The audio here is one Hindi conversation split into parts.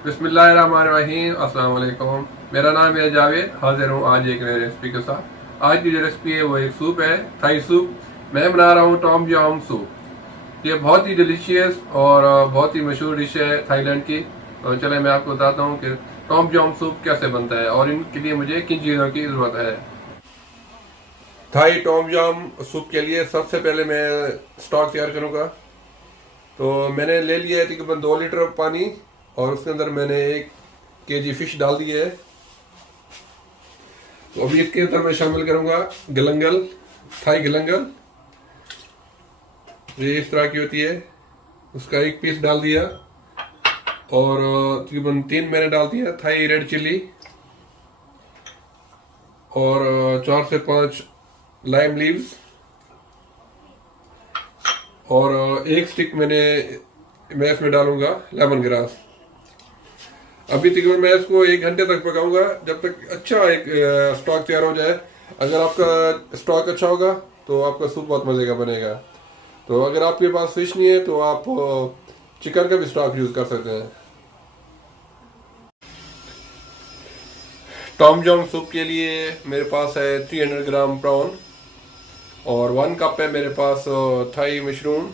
बिस्मिल्लाहिर्रहमानिर्रहीम, अस्सलाम वालेकुम। मेरा नाम है जावेद, हाजिर हूँ आज एक नई रेसिपी के साथ। आज की जो रेसिपी है वो एक सूप है, थाई सूप। मैं बना रहा हूँ टॉम जॉम सूप। ये बहुत ही डिलीशियस और बहुत ही मशहूर डिश है थाईलैंड की। तो चले मैं आपको बताता हूँ कि टॉम जॉम सूप कैसे बनता है और इनके लिए मुझे किन चीज़ों की ज़रूरत है। थाई टॉम जॉम सूप के लिए सबसे पहले मैं स्टॉक तैयार करूँगा। तो मैंने ले लिया है तकरीबन 2 लीटर पानी और उसके अंदर मैंने 1 केजी फिश डाल दी है। तो अभी इसके अंदर मैं शामिल करूंगा गलंगल, थाई गलंगल। ये इस तरह की होती है, उसका 1 पीस डाल दिया। और तकरीबन 3 मैंने डाल दिया थाई रेड चिली और 4 से 5 लाइम लीव्स और 1 स्टिक मैं इसमें डालूंगा लेमन ग्रास। अभी तकरीबन मैं इसको 1 घंटे तक पकाऊंगा जब तक अच्छा एक स्टॉक तैयार हो जाए। अगर आपका स्टॉक अच्छा होगा तो आपका सूप बहुत मज़े का बनेगा। तो अगर आपके पास फिश नहीं है तो आप चिकन का भी स्टॉक यूज़ कर सकते हैं। टॉम जॉम सूप के लिए मेरे पास है 300 ग्राम प्रॉन और 1 कप है मेरे पास थाई मशरूम,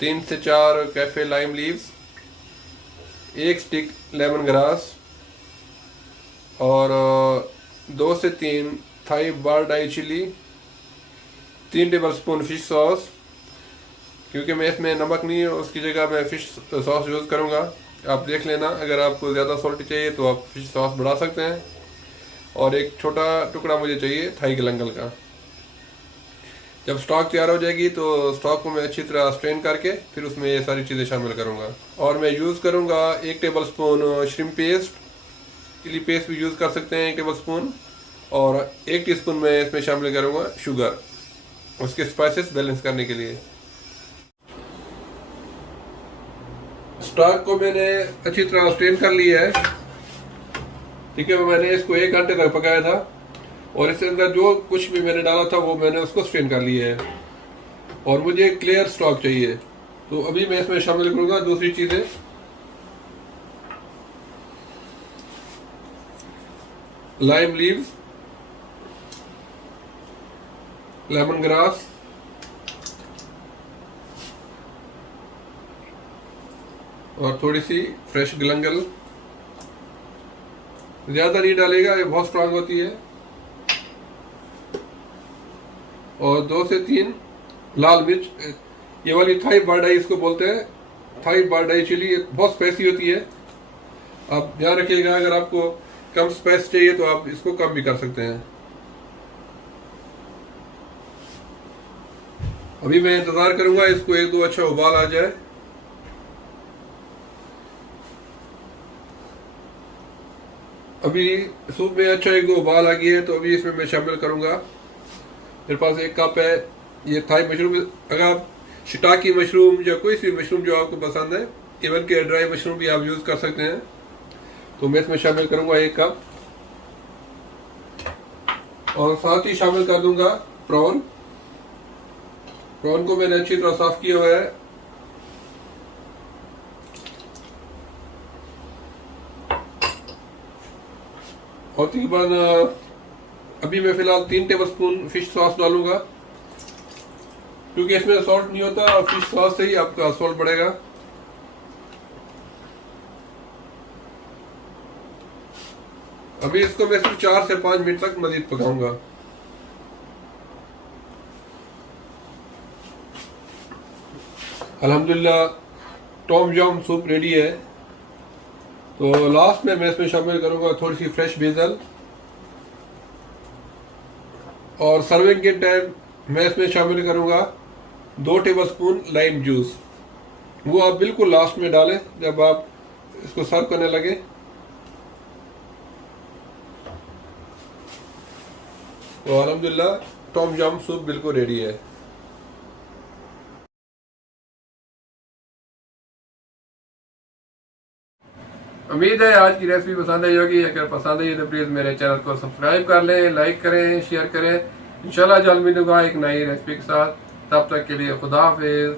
3 से 4 kaffir lime leaves, 1 stick lemongrass और 2 से 3 Thai bird eye chilli, 3 tablespoon fish sauce. क्योंकि मैं इसमें नमक नहीं है उसकी जगह मैं फिश सॉस यूज़ करूँगा। आप देख लेना, अगर आपको ज़्यादा सॉल्टी चाहिए तो आप फिश सॉस बढ़ा सकते हैं। और एक छोटा टुकड़ा मुझे चाहिए थाई गलंगल का। जब स्टॉक तैयार हो जाएगी तो स्टॉक को मैं अच्छी तरह स्ट्रेन करके फिर उसमें ये सारी चीज़ें शामिल करूँगा। और मैं यूज़ करूँगा 1 tablespoon shrimp paste, chili paste भी यूज़ कर सकते हैं 1 टेबल स्पून। और 1 टीस्पून मैं इसमें शामिल करूँगा शुगर, उसके स्पाइसेस बैलेंस करने के लिए। स्टॉक को मैंने अच्छी तरह स्ट्रेन कर लिया है, ठीक है। मैंने इसको 1 घंटे तक पकाया था और इसके अंदर जो कुछ भी मैंने डाला था वो मैंने उसको स्ट्रेन कर लिया है। और मुझे क्लियर स्टॉक चाहिए, तो अभी मैं इसमें शामिल करूँगा दूसरी चीज़ें। लाइम लीव्स, लेमन ग्रास और थोड़ी सी फ्रेश गलंगल। ज़्यादा नहीं डालेगा, ये बहुत स्ट्रांग होती है। और 2 से 3 लाल मिर्च, ये वाली थाई बारडाई इसको बोलते हैं, थाई बारडाई चिली। ये बहुत स्पाइसी होती है। आप ध्यान रखिएगा, अगर आपको कम स्पाइस चाहिए तो आप इसको कम भी कर सकते हैं। अभी मैं इंतज़ार करूँगा इसको 1-2 अच्छा उबाल आ जाए। अभी सूप में अच्छा 1-2 उबाल आ गई है, तो अभी इसमें मैं शामिल करूँगा, मेरे पास 1 कप है ये थाई मशरूम। अगर आप शिटाकी मशरूम या कोई सी मशरूम जो आपको पसंद है, इवन के ड्राई मशरूम भी आप यूज़ कर सकते हैं। तो मैं इसमें शामिल करूँगा 1 कप और साथ ही शामिल कर दूंगा प्रॉन। प्रॉन को मैंने अच्छी तरह साफ किया हुआ है। और तकरीबन अभी मैं फिलहाल 3 टेबल स्पून फिश सॉस डालूंगा, क्योंकि इसमें सॉल्ट नहीं होता और फिश सॉस से ही आपका सॉल्ट बढ़ेगा। अभी इसको मैं सिर्फ 4 से 5 मिनट तक मजीद पकाऊंगा। अल्हम्दुलिल्लाह टॉम जॉम सूप रेडी है। तो लास्ट में मैं इसमें शामिल करूंगा थोड़ी सी फ्रेश बेसल और सर्विंग के टाइम मैं इसमें शामिल करूंगा 2 टेबल स्पून लाइम जूस। वो आप बिल्कुल लास्ट में डालें जब आप इसको सर्व करने लगे। तो अल्हम्दुलिल्लाह टॉम जॉम सूप बिल्कुल रेडी है। उम्मीद है आज की रेसिपी पसंद आई होगी। अगर पसंद आई तो प्लीज़ मेरे चैनल को सब्सक्राइब कर लें, लाइक करें, शेयर करें। इंशाल्लाह जल्द मिलूंगा एक नई रेसिपी के साथ। तब तक के लिए खुदा हाफिज।